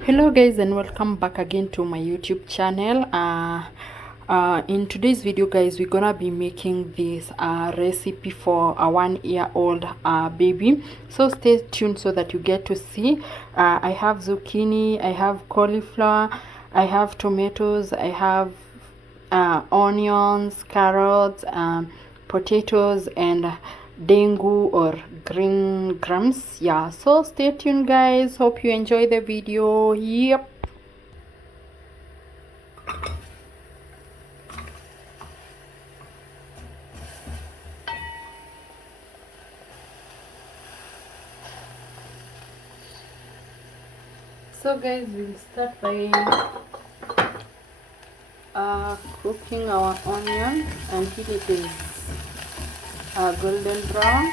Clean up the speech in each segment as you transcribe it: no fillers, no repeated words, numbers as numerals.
Hello guys, and welcome back again to my YouTube channel. In today's video guys, we're gonna be making this recipe for a 1-year-old baby, so stay tuned so that you get to see. I have zucchini, I have cauliflower, I have tomatoes, I have onions, carrots, potatoes, and ndengu or green grams. Yeah, so stay tuned guys, hope you enjoy the video. Yep. So guys, we'll start by cooking our onion until it is golden brown,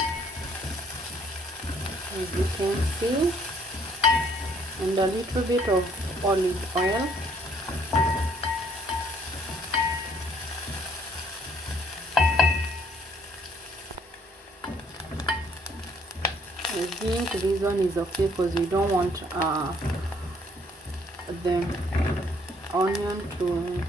as you can see, and a little bit of olive oil. I think this one is okay because we don't want the onion to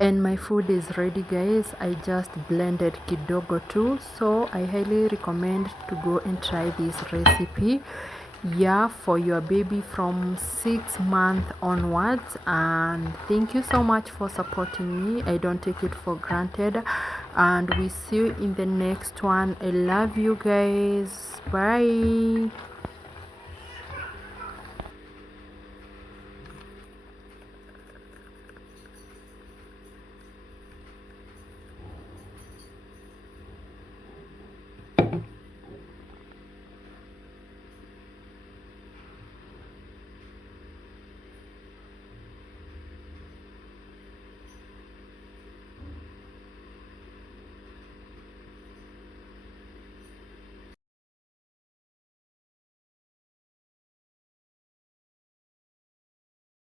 And my food is ready, guys. I just blended kidogo too, so I highly recommend to go and try this recipe, yeah, for your baby from 6 months onwards. And thank you so much for supporting me. I don't take it for granted, and we see you in the next one. I love you guys. Bye.